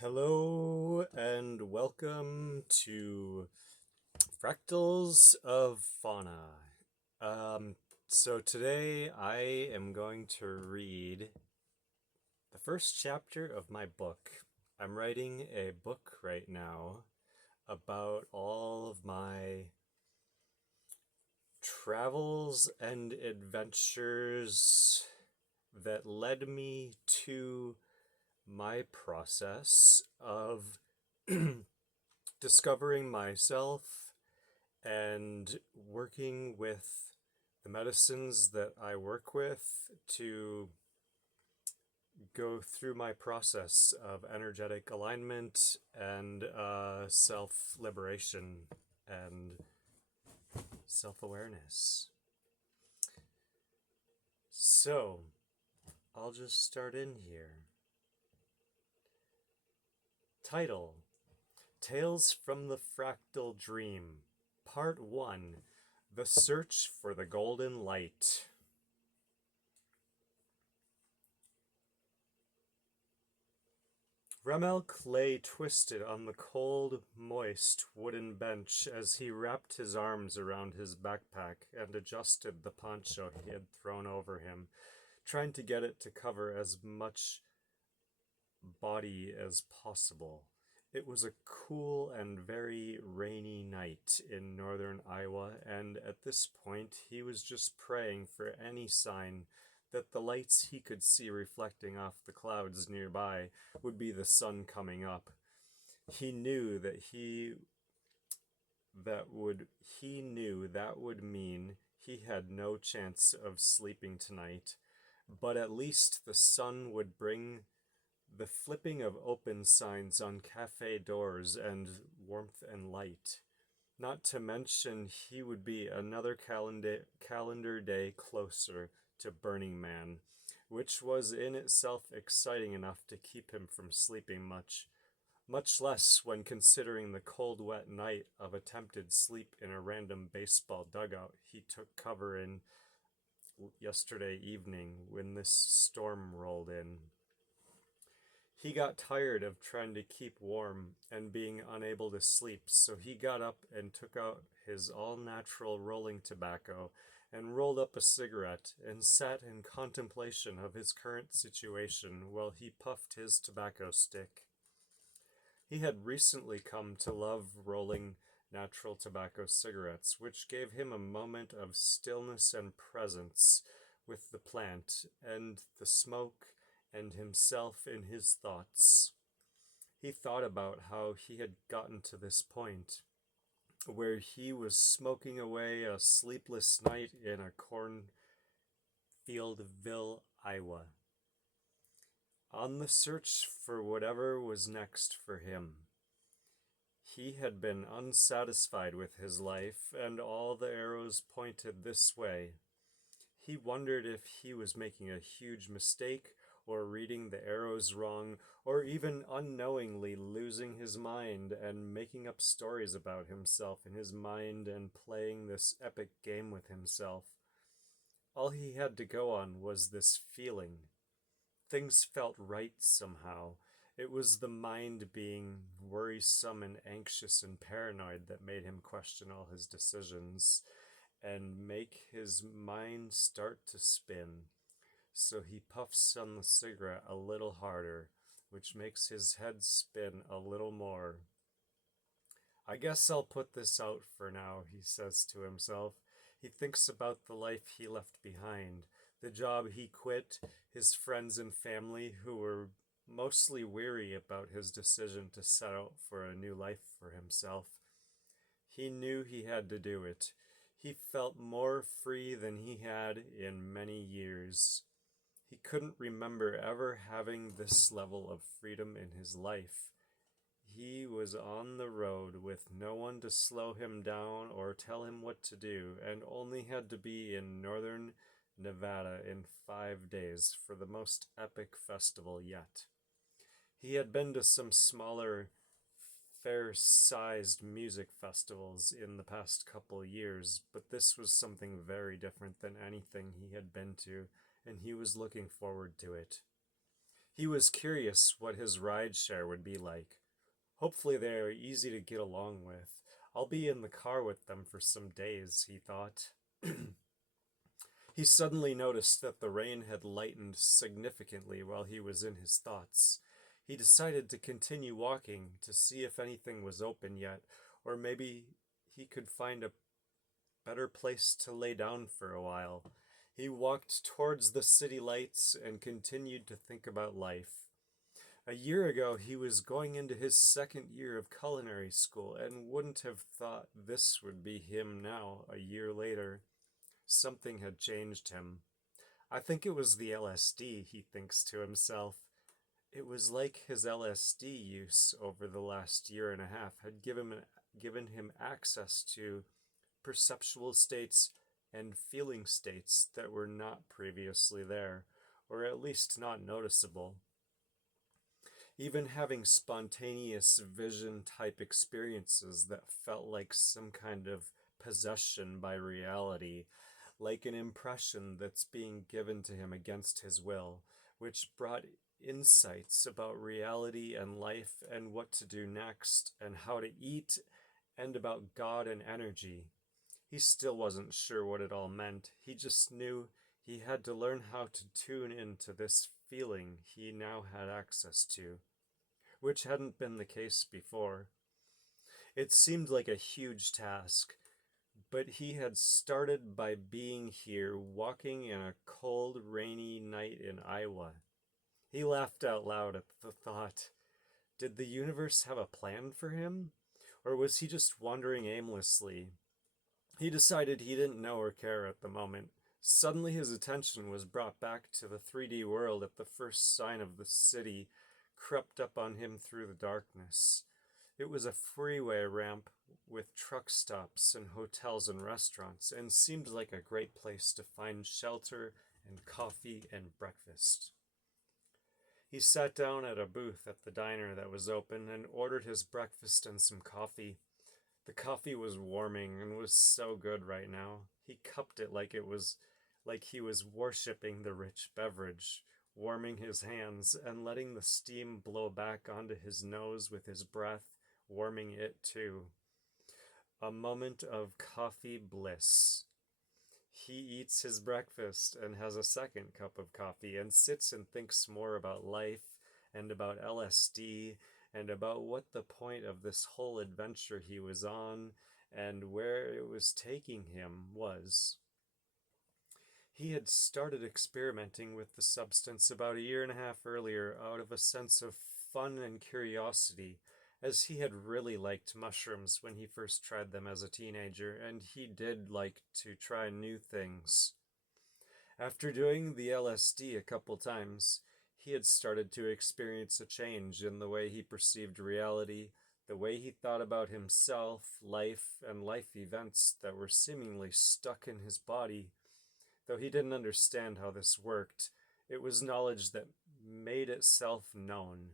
Hello and welcome to Fractals of Fauna. Um, so today I am going to read the first chapter of my book. I'm writing a book right now about all of my travels and adventures that led me to my process of discovering myself and working with the medicines that I work with to go through my process of energetic alignment and self liberation and self awareness. So, I'll just start in here. Title: Tales from the Fractal Dream, Part 1: The Search for the Golden Light. Remelk lay twisted on the cold, moist wooden bench as he wrapped his arms around his backpack and adjusted the poncho he had thrown over him, trying to get it to cover as much body as possible. It was a cool and very rainy night in northern Iowa, and at this point he was just praying for any sign that the lights he could see reflecting off the clouds nearby would be the sun coming up. He knew that he knew that would mean he had no chance of sleeping tonight, but at least the sun would bring the flipping of open signs on cafe doors and warmth and light. Not to mention he would be another calendar day closer to Burning Man, which was in itself exciting enough to keep him from sleeping much less when considering the cold wet night of attempted sleep in a random baseball dugout he took cover in yesterday evening when this storm rolled in. He got tired of trying to keep warm and being unable to sleep, so he got up and took out his all-natural rolling tobacco and rolled up a cigarette and sat in contemplation of his current situation while he puffed his tobacco stick. He had recently come to love rolling natural tobacco cigarettes, which gave him a moment of stillness and presence with the plant and the smoke and himself in his thoughts. He thought about how he had gotten to this point, where he was smoking away a sleepless night in a cornfieldville, Iowa, on the search for whatever was next for him. He had been unsatisfied with his life, and all the arrows pointed this way. He wondered if he was making a huge mistake, or reading the arrows wrong, or even unknowingly losing his mind and making up stories about himself in his mind and playing this epic game with himself. All he had to go on was this feeling. Things felt right somehow. It was the mind being worrisome and anxious and paranoid that made him question all his decisions and make his mind start to spin. So he puffs on the cigarette a little harder, which makes his head spin a little more. I guess I'll put this out for now, he says to himself. He thinks about the life he left behind, the job he quit, his friends and family who were mostly weary about his decision to set out for a new life for himself. He knew he had to do it. He felt more free than he had in many years. He couldn't remember ever having this level of freedom in his life. He was on the road with no one to slow him down or tell him what to do, and only had to be in northern Nevada in 5 days for the most epic festival yet. He had been to some smaller, fair-sized music festivals in the past couple years, but this was something very different than anything he had been to, and he was looking forward to it. He was curious what his ride share would be like. Hopefully they are easy to get along with. I'll be in the car with them for some days, he thought. He suddenly noticed that the rain had lightened significantly while he was in his thoughts. He decided to continue walking to see if anything was open yet, or maybe he could find a better place to lay down for a while. He walked towards the city lights and continued to think about life. A year ago, he was going into his second year of culinary school and wouldn't have thought this would be him now, a year later. Something had changed him. I think it was the LSD, he thinks to himself. It was like his LSD use over the last year and a half had given him access to perceptual states and feeling states that were not previously there, or at least not noticeable. Even having spontaneous vision type experiences that felt like some kind of possession by reality, like an impression that's being given to him against his will, which brought insights about reality and life and what to do next and how to eat and about God and energy. He still wasn't sure what it all meant. He just knew he had to learn how to tune into this feeling he now had access to, which hadn't been the case before. It seemed like a huge task, but he had started by being here, walking in a cold, rainy night in Iowa. He laughed out loud at the thought. Did the universe have a plan for him? Or was he just wandering aimlessly? He decided he didn't know or care at the moment. Suddenly his attention was brought back to the 3D world at the first sign of the city crept up on him through the darkness. It was a freeway ramp with truck stops and hotels and restaurants, and seemed like a great place to find shelter and coffee and breakfast. He sat down at a booth at the diner that was open and ordered his breakfast and some coffee. The coffee was warming and was so good right now. He cupped it like he was worshipping the rich beverage, warming his hands and letting the steam blow back onto his nose with his breath, warming it too. A moment of coffee bliss. He eats his breakfast and has a second cup of coffee and sits and thinks more about life and about LSD and about what the point of this whole adventure he was on and where it was taking him was. He had started experimenting with the substance about a year and a half earlier out of a sense of fun and curiosity, as he had really liked mushrooms when he first tried them as a teenager, and he did like to try new things. After doing the LSD a couple times, he had started to experience a change in the way he perceived reality, the way he thought about himself, life, and life events that were seemingly stuck in his body. Though he didn't understand how this worked, it was knowledge that made itself known.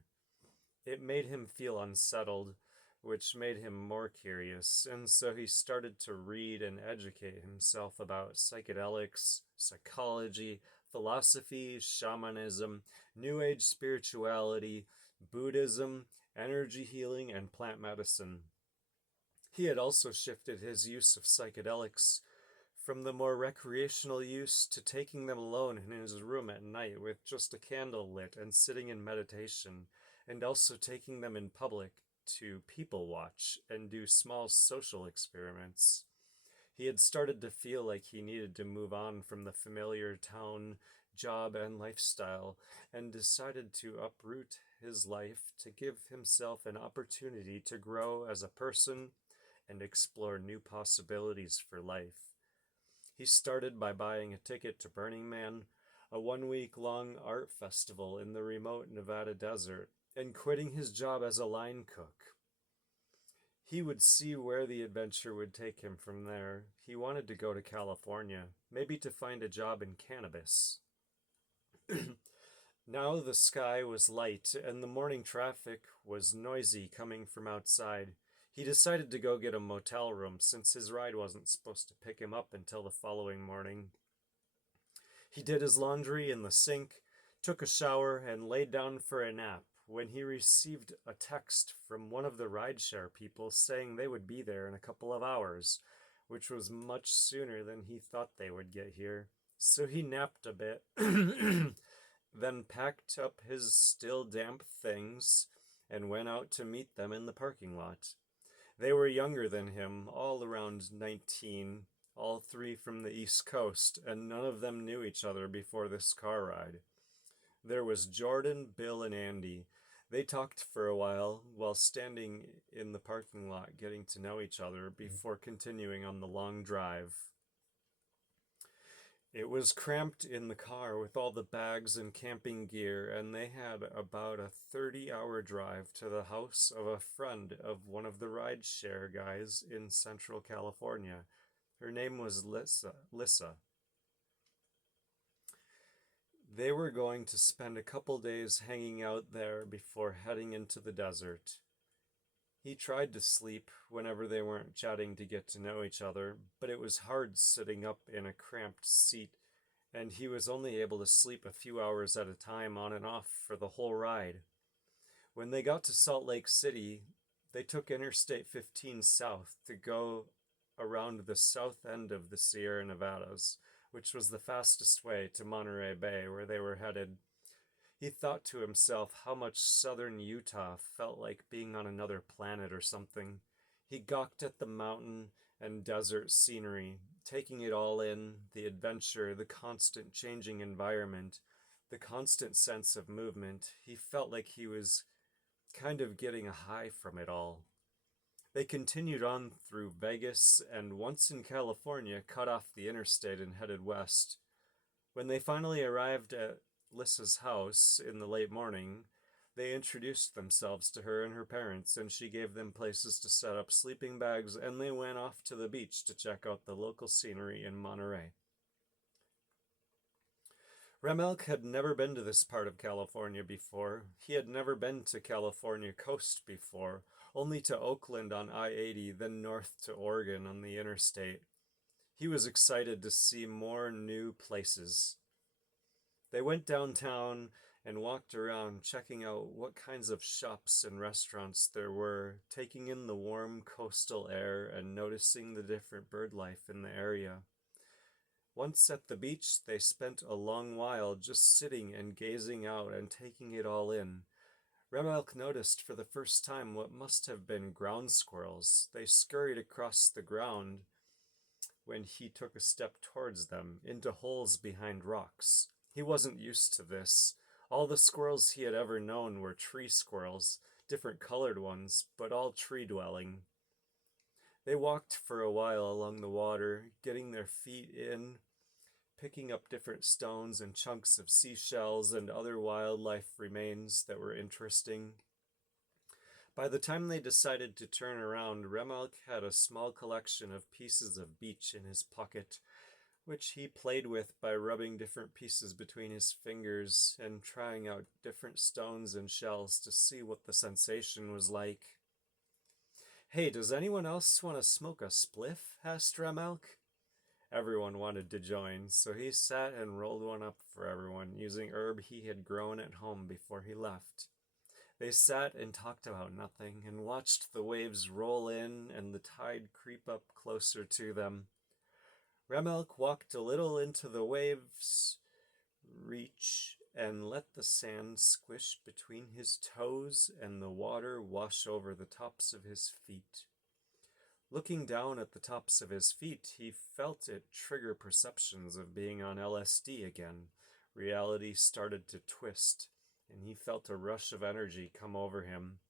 It made him feel unsettled, which made him more curious, and so he started to read and educate himself about psychedelics, psychology, philosophy, shamanism, New Age spirituality, Buddhism, energy healing, and plant medicine. He had also shifted his use of psychedelics from the more recreational use to taking them alone in his room at night with just a candle lit and sitting in meditation, and also taking them in public to people watch and do small social experiments. He had started to feel like he needed to move on from the familiar town, job, and lifestyle, and decided to uproot his life to give himself an opportunity to grow as a person and explore new possibilities for life. He started by buying a ticket to Burning Man, a 1-week-long art festival in the remote Nevada desert, and quitting his job as a line cook. He would see where the adventure would take him from there. He wanted to go to California, maybe to find a job in cannabis. Now the sky was light, and the morning traffic was noisy coming from outside. He decided to go get a motel room since his ride wasn't supposed to pick him up until the following morning. He did his laundry in the sink, took a shower, and laid down for a nap when he received a text from one of the rideshare people saying they would be there in a couple of hours, which was much sooner than he thought they would get here. So he napped a bit, then packed up his still damp things and went out to meet them in the parking lot. They were younger than him, all around 19, all three from the East Coast, and none of them knew each other before this car ride. There was Jordan, Bill, and Andy. They talked for a while standing in the parking lot getting to know each other before continuing on the long drive. It was cramped in the car with all the bags and camping gear, and they had about a 30-hour drive to the house of a friend of one of the rideshare guys in Central California. Her name was Lissa. They were going to spend a couple days hanging out there before heading into the desert. He tried to sleep whenever they weren't chatting to get to know each other, but it was hard sitting up in a cramped seat, and he was only able to sleep a few hours at a time on and off for the whole ride. When they got to Salt Lake City, they took Interstate 15 south to go around the south end of the Sierra Nevadas, which was the fastest way to Monterey Bay, where they were headed. He thought to himself how much southern Utah felt like being on another planet or something. He gawked at the mountain and desert scenery, taking it all in, the adventure, the constant changing environment, the constant sense of movement. He felt like he was kind of getting a high from it all. They continued on through Vegas and once in California cut off the interstate and headed west. When they finally arrived at Lissa's house in the late morning, they introduced themselves to her and her parents, and she gave them places to set up sleeping bags, and they went off to the beach to check out the local scenery in Monterey. Remelk had never been to this part of California before. He had never been to California coast before, only to Oakland on I-80, then north to Oregon on the interstate. He was excited to see more new places. They went downtown and walked around, checking out what kinds of shops and restaurants there were, taking in the warm coastal air and noticing the different bird life in the area. Once at the beach, they spent a long while just sitting and gazing out and taking it all in. Remelk noticed for the first time what must have been ground squirrels. They scurried across the ground when he took a step towards them, into holes behind rocks. He wasn't used to this. All the squirrels he had ever known were tree squirrels, different colored ones, but all tree-dwelling. They walked for a while along the water, getting their feet in, picking up different stones and chunks of seashells and other wildlife remains that were interesting. By the time they decided to turn around, Remelk had a small collection of pieces of beach in his pocket, which he played with by rubbing different pieces between his fingers and trying out different stones and shells to see what the sensation was like. "Hey, does anyone else want to smoke a spliff?" asked Remelk. Everyone wanted to join, so he sat and rolled one up for everyone, using herb he had grown at home before he left. They sat and talked about nothing, and watched the waves roll in and the tide creep up closer to them. Remelk walked a little into the waves' reach and let the sand squish between his toes and the water wash over the tops of his feet. Looking down at the tops of his feet, he felt it trigger perceptions of being on LSD again. Reality started to twist, and he felt a rush of energy come over him.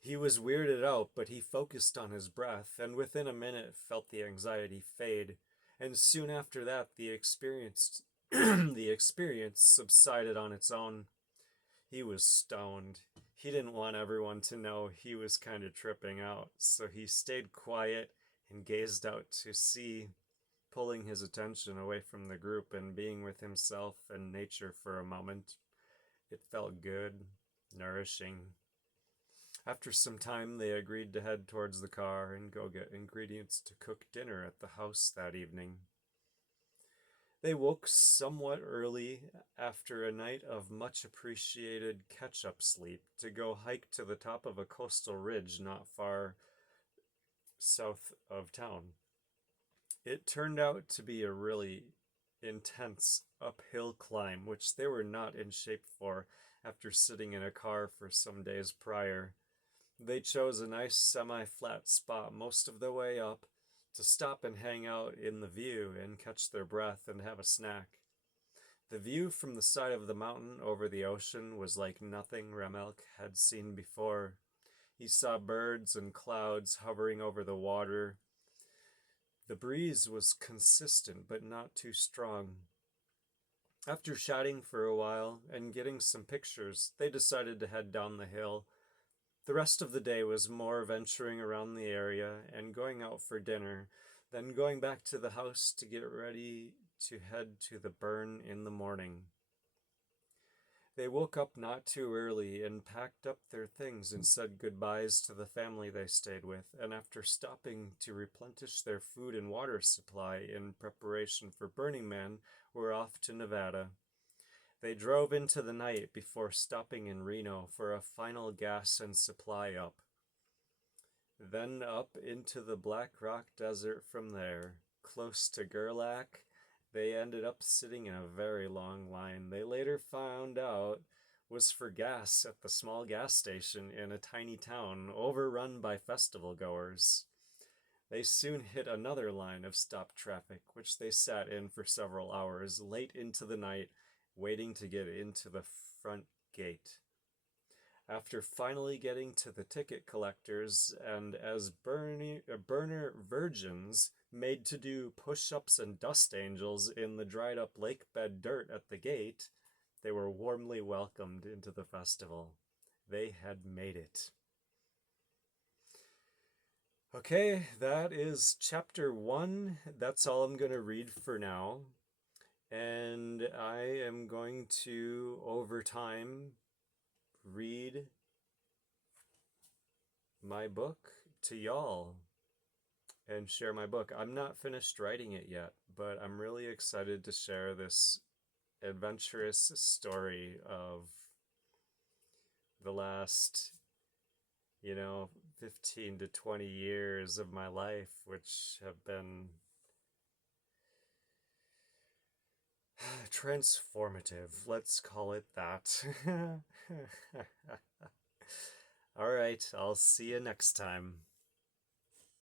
He was weirded out, but he focused on his breath, and within a minute felt the anxiety fade, and soon after that the experience subsided on its own. He was stoned. He didn't want everyone to know he was kind of tripping out, so he stayed quiet and gazed out to sea, pulling his attention away from the group and being with himself and nature for a moment. It felt good, nourishing. After some time, they agreed to head towards the car and go get ingredients to cook dinner at the house that evening. They woke somewhat early after a night of much appreciated catch-up sleep to go hike to the top of a coastal ridge not far south of town. It turned out to be a really intense uphill climb, which they were not in shape for after sitting in a car for some days prior. They chose a nice semi-flat spot most of the way up to stop and hang out in the view and catch their breath and have a snack. The view from the side of the mountain over the ocean was like nothing Ramelk had seen before. He saw birds and clouds hovering over the water. The breeze was consistent but not too strong. After chatting for a while and getting some pictures, they decided to head down the hill. The rest of the day was more venturing around the area and going out for dinner, then going back to the house to get ready to head to the burn in the morning. They woke up not too early and packed up their things and said goodbyes to the family they stayed with, and after stopping to replenish their food and water supply in preparation for Burning Man, were off to Nevada. They drove into the night before stopping in Reno for a final gas and supply up. Then up into the Black Rock Desert from there, close to Gerlach. They ended up sitting in a very long line they later found out was for gas at the small gas station in a tiny town overrun by festival goers. They soon hit another line of stopped traffic, which they sat in for several hours late into the night, waiting to get into the front gate. After finally getting to the ticket collectors and as burner virgins made to do push-ups and dust angels in the dried-up lake bed dirt at the gate, they were warmly welcomed into the festival. They had made it. Okay, that is chapter 1. That's all I'm going to read for now. And I am going to, over time, read my book to y'all and share my book. I'm not finished writing it yet, but I'm really excited to share this adventurous story of the last, 15 to 20 years of my life, which have been transformative. Let's call it that. All right, I'll see you next time.